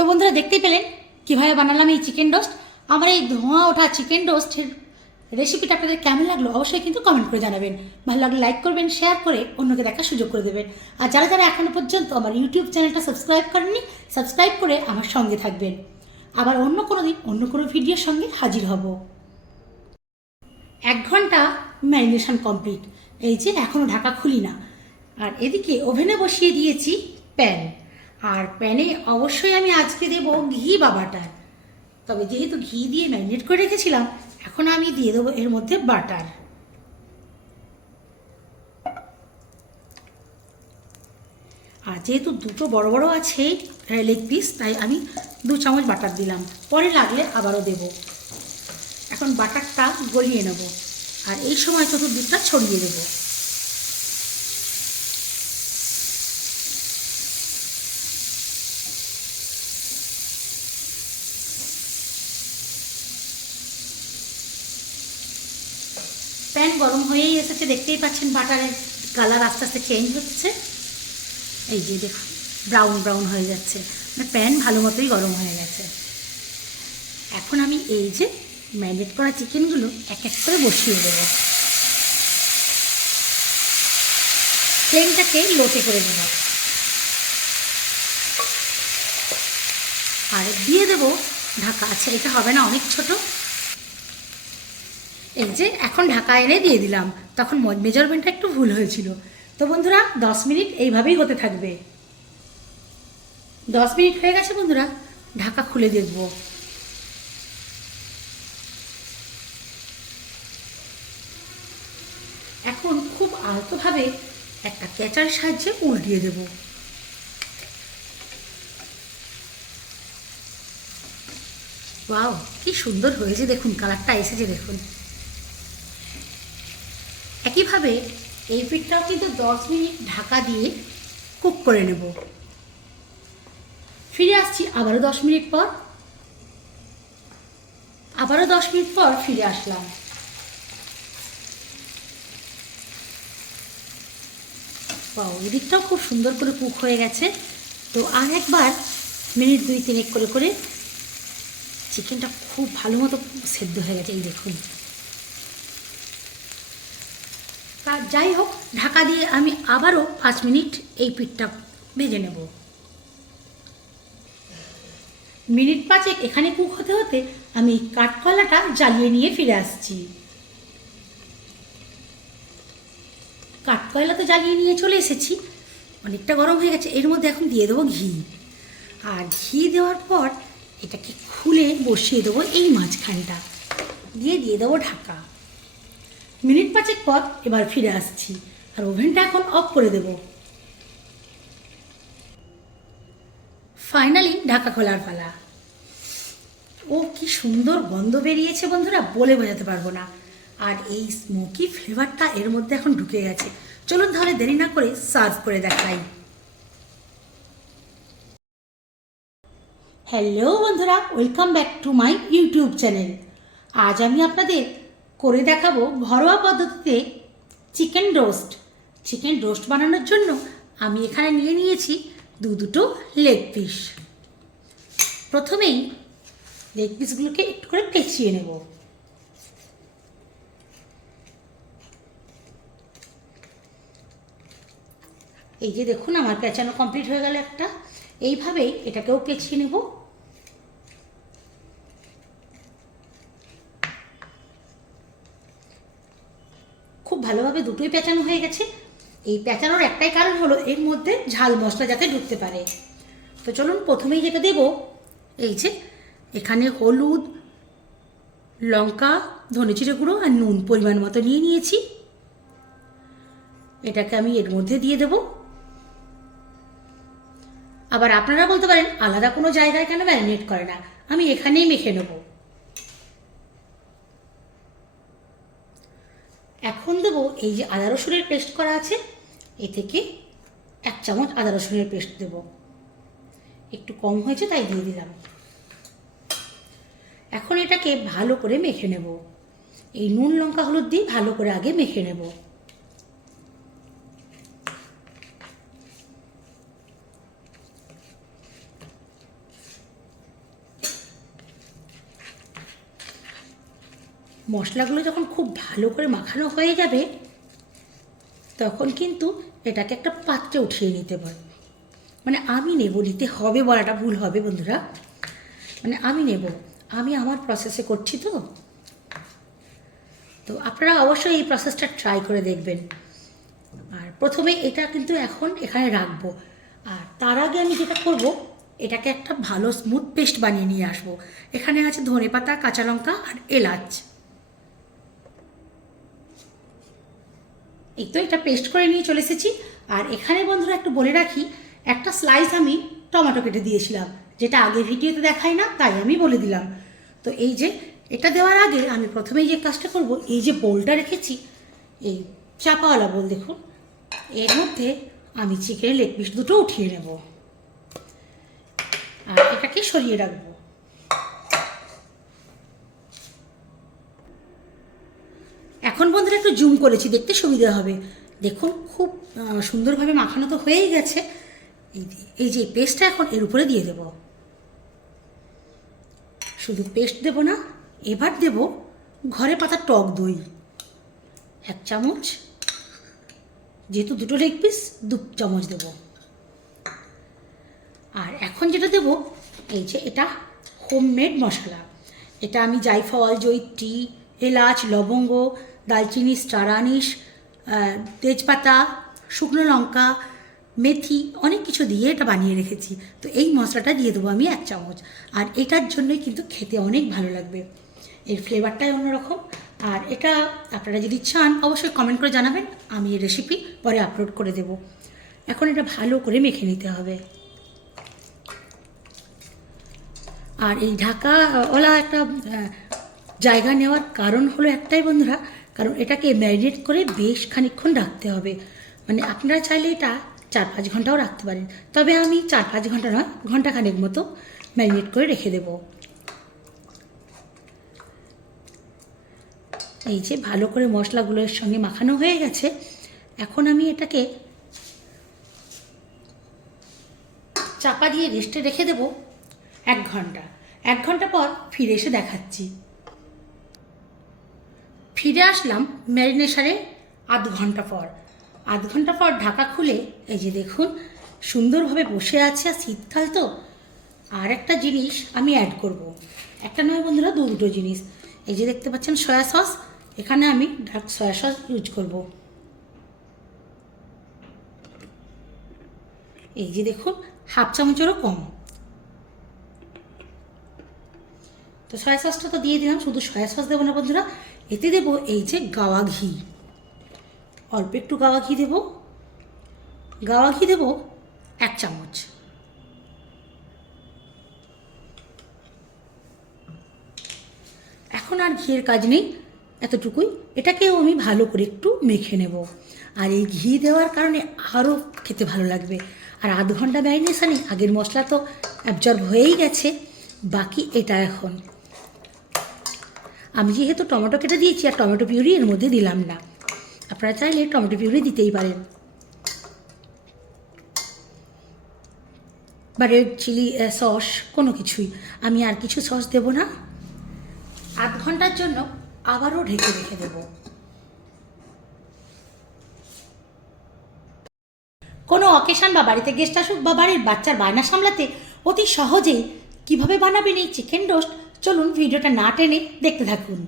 তো বন্ধুরা দেখতেই পেলেন কীভাবে বানালাম এই চিকেন রোস্ট। আমার এই ধোঁয়া ওঠা চিকেন রোস্টের রেসিপিটা আপনাদের কেমন লাগলো অবশ্যই কিন্তু কমেন্ট করে জানাবেন। ভালো লাগলে লাইক করবেন, শেয়ার করে অন্যকে দেখার সুযোগ করে দেবেন। আর যারা যারা এখনও পর্যন্ত আমার ইউটিউব চ্যানেলটা সাবস্ক্রাইব করেননি, সাবস্ক্রাইব করে আমার সঙ্গে থাকবেন। আবার অন্য কোনো দিন অন্য কোনো ভিডিওর সঙ্গে হাজির হব। 1 ঘন্টা ম্যারিনেশন কমপ্লিট। এই যে এখনও ঢাকা খুলি না। আর এদিকে ওভেনে বসিয়ে দিয়েছি প্যান। আর প্যানে অবশ্যই আমি আজকে দেব ঘি বা বাটার। তবে যেহেতু ঘি দিয়ে ম্যারিনেট করে রেখেছিলাম, এখন আমি দিয়ে দেবো এর মধ্যে বাটার। আর যেহেতু দুটো বড় বড় আছে লেগ পিস, তাই আমি 2 চামচ বাটার দিলাম। পরে লাগলে আবারও দেব। এখন বাটারটা গলিয়ে নেব আর এই সময় চতুর্দিকটা ছড়িয়ে দেবো। প্যান গরম হয়েই এসেছে, দেখতেই পাচ্ছেন বাটারের কালার আস্তে আস্তে চেঞ্জ হচ্ছে। এই যে দেখুন ব্রাউন ব্রাউন হয়ে যাচ্ছে, মানে প্যান ভালো মতোই গরম হয়ে গেছে। এখন আমি এই যে ম্যারিনেট করা চিকেনগুলো এক এক করে বসিয়ে দেবো। ফ্লেমটাকে লোতে করে দেবো আর দিয়ে দেবো ঢাকা। আচ্ছা, এটা হবে না, অনেক ছোট। এই যে এখন ঢাকা এনে দিয়ে দিলাম, তখন মেজারমেন্টটা একটু ভুল হয়েছিল। তো বন্ধুরা 10 মিনিট এইভাবেই হতে থাকবে। 10 মিনিট হয়ে গেছে বন্ধুরা, ঢাকা খুলে দেখব। এখন খুব আলতোভাবে একটা কেচার সাহায্যে উল্টিয়ে দেব। ওয়াও, কি সুন্দর হয়েছে দেখুন, কালারটা এসেছে দেখুন। একইভাবে এই পিঠটাও কিন্তু 10 মিনিট ঢাকা দিয়ে কুক করে নেব। ফিরে আসছি আবারও 10 মিনিট পর। আবারও 10 মিনিট পর ফিরে আসলাম। বাহ, এদিকটাও খুব সুন্দর করে কুক হয়ে গেছে। তো আর একবার মিনিট 2-3 করে করে চিকেনটা খুব ভালো মতো সেদ্ধ হয়ে গেছে, এই দেখুন। তা যাই হোক, ঢাকা দিয়ে আমি আবারও 5 মিনিট এই পিঠটা ভেজে নেব। মিনিট 5 এখানে কুক হতে হতে আমি কাঠকলাটা জ্বালিয়ে নিয়ে ফিরে আসছি। কাঠকয়লা তো জ্বালিয়ে নিয়ে চলে এসেছি, অনেকটা গরম হয়ে গেছে। এর মধ্যে এখন দিয়ে দেবো ঘি। আর ঘি দেওয়ার পর এটাকে খুলে বসিয়ে দেবো এই মাঝখানটা দিয়ে দেবো ঢাকা। মিনিট 5 পর এবার ফিরে আসছি আর ওভেনটা এখন অফ করে দেব। ফাইনালি ঢাকা খোলার পালা। ও কি সুন্দর গন্ধ বেরিয়েছে বন্ধুরা, বলে বোঝাতে পারবো না। আর এই স্মোকি ফ্লেভারটা এর মধ্যে এখন ঢুকে গেছে। চলুন তাহলে দেরি না করে সার্ভ করে দেখাই। হ্যালো বন্ধুরা, welcome back to my YouTube channel. আজ আমি আপনাদের করে দেখাবো ঘরোয়া পদ্ধতিতে চিকেন রোস্ট। চিকেন রোস্ট বানানোর জন্য আমি এখানে নিয়ে নিয়েছি দুটো লেগ পিস। প্রথমেই লেগ পিসগুলোকে একটু করে পেঁচিয়ে নেব। এই যে দেখুন আমার পেঁচানো কমপ্লিট হয়ে গেল একটা। এইভাবেই এটাকেও পেঁচিয়ে নেব। খুব ভালোভাবে দুটোই পেঁচানো হয়ে গেছে। এই পেঁচানোর একটাই কারণ হলো এর মধ্যে ঝাল মশলা যাতে ঢুকতে পারে। তো চলুন প্রথমেই যেটা দেব, এই যে এখানে হলুদ, লঙ্কা, ধনে জিরে গুঁড়ো আর নুন পরিমাণ মতো নিয়ে নিয়েছি। এটাকে আমি এর মধ্যে দিয়ে দেব। আবার আপনারা বলতে পারেন আলাদা কোনো জায়গায় কেন ম্যারিনেট করে না, আমি এখানেই মেখে নেব। এখন দেব এই যে আদা রসুনের পেস্ট করা আছে, এ থেকে 1 চামচ আদা রসুনের পেস্ট দেব। একটু কম হয়েছে তাই দিয়ে দিলাম। এখন এটাকে ভালো করে মেখে নেব। এই নুন লঙ্কা হলুদ দিয়ে ভালো করে আগে মেখে নেব। মশলাগুলো যখন খুব ভালো করে মাখানো হয়ে যাবে তখন কিন্তু এটাকে একটা পাত্রে উঠিয়ে নিতে পারবে। মানে আমি নেব, নিতে হবে বলাটা ভুল হবে বন্ধুরা, মানে আমি নেব, আমি আমার প্রসেসে করছি তো আপনারা অবশ্যই এই প্রসেসটা ট্রাই করে দেখবেন। আর প্রথমে এটা কিন্তু এখন এখানে রাখবো, আর তার আগে আমি যেটা করব, এটাকে একটা ভালো স্মুথ পেস্ট বানিয়ে নিয়ে আসবো। এখানে আছে ধনেপাতা, কাঁচা লঙ্কা আর এলাচ। এই তো এটা পেস্ট করে নিয়ে চলে এসেছি। আর এখানে বন্ধুরা একটু বলে রাখি, একটা স্লাইস আমি টমেটো কেটে দিয়েছিলাম, যেটা আগে ভিডিওতে দেখাই না, তাই আমি বলে দিলাম। তো এই যে এটা দেওয়ার আগে আমি প্রথমেই যে কাজটা করব, এই যে বোলটা রেখেছি, এই চাপাওয়ালা বোল দেখুন, এর মধ্যে আমি চিকেনের লেগ পিস দুটো উঠিয়ে নেব আর এটাকে সরিয়ে রাখবো। এখন বন্ধুরা একটু জুম করেছি, দেখতে সুবিধা হবে। দেখুন খুব সুন্দরভাবে মাখানো তো হয়েই গেছে। এই যে পেস্টটা এখন এর উপরে দিয়ে দেব। শুধু পেস্ট দেব না, এবার দেব ঘরে পাতা টক দই 1 চামচ, যেহেতু দুটো লেগ পিস 2 চামচ দেব। আর এখন যেটা দেব, এই যে এটা হোমমেড মশলা, এটা আমি জায়ফল, জয়িত্রী, এলাচ, লবঙ্গ, দালচিনি, স্টার আনিস, তেজপাতা, শুকনো লঙ্কা, মেথি, অনেক কিছু দিয়ে এটা বানিয়ে রেখেছি। তো এই মশলাটা দিয়ে দেবো আমি 1 চামচ। আর এটার জন্যই কিন্তু খেতে অনেক ভালো লাগবে, এর ফ্লেভারটাই অন্যরকম। আর এটা আপনারা যদি চান অবশ্যই কমেন্ট করে জানাবেন, আমি এই রেসিপি পরে আপলোড করে দেব। এখন এটা ভালো করে মেখে নিতে হবে। আর এই ঢাকাওয়ালা একটা জায়গা নেওয়ার কারণ হলো একটাই বন্ধুরা, কারণ এটাকে ম্যারিনেট করে বেশ খানিকক্ষণ রাখতে হবে। মানে আপনারা চাইলে এটা 4-5 ঘন্টাও রাখতে পারেন, তবে আমি 4-5 ঘন্টা নয়, ঘন্টাখানেক মতো ম্যারিনেট করে রেখে দেব। এই যে ভালো করে মশলাগুলোর সঙ্গে মাখানো হয়ে গেছে, এখন আমি এটাকে চাপা দিয়ে রেস্টে রেখে দেব 1 ঘন্টা। 1 ঘন্টা পর ফিরে এসে দেখাচ্ছি। ফিরে আসলাম ম্যারিনেশনে আধ ঘন্টা পর। আধ ঘন্টা পর ঢাকা খুলে এই যে দেখুন সুন্দরভাবে বসে আছে। আর শীতকাল তো, আর একটা জিনিস আমি অ্যাড করব, একটা নয় বন্ধুরা, দুটো জিনিস। এই যে দেখতে পাচ্ছেন সয়া সস, এখানে আমি ডার্ক সয়া সস ইউজ করব। এই যে দেখুন 1/2 চামচেরও কম। তো সয়া সসটা তো দিয়ে দিলাম, শুধু সয়া সস দেবো না বন্ধুরা, এতে দেবো এই যে গাওয়া ঘি, অল্প একটু গাওয়া ঘি দেবো। গাওয়া ঘি দেবো 1 চামচ। এখন আর ঘিয়ের কাজ নেই, এতটুকুই। এটাকেও আমি ভালো করে একটু মেখে নেব। আর এই ঘি দেওয়ার কারণে আরও খেতে ভালো লাগবে। আর আধ ঘন্টা ম্যারিনেশানে আগের মশলা তো অ্যাবজর্ব হয়েই গেছে, বাকি এটা এখন আমি যেহেতু টমেটো কেটে দিয়েছি আর টমেটো পিউরি এর মধ্যে দিলাম না, আপনারা চাইলে টমেটো পিউরি দিতেই পারেন, বা রেড চিলি সস, কোনো কিছুই। আমি আর কিছু সস দেব না। আধ ঘন্টার জন্য আবারও ঢেকে রেখে দেব। কোনো অকেশন বা বাড়িতে গেস্ট আসুক বা বাড়ির বাচ্চার বায়না সামলাতে অতি সহজেই কিভাবে বানাবেন এই চিকেন রোস্ট, চলুন ভিডিওটা না টেনে দেখতে থাকুন।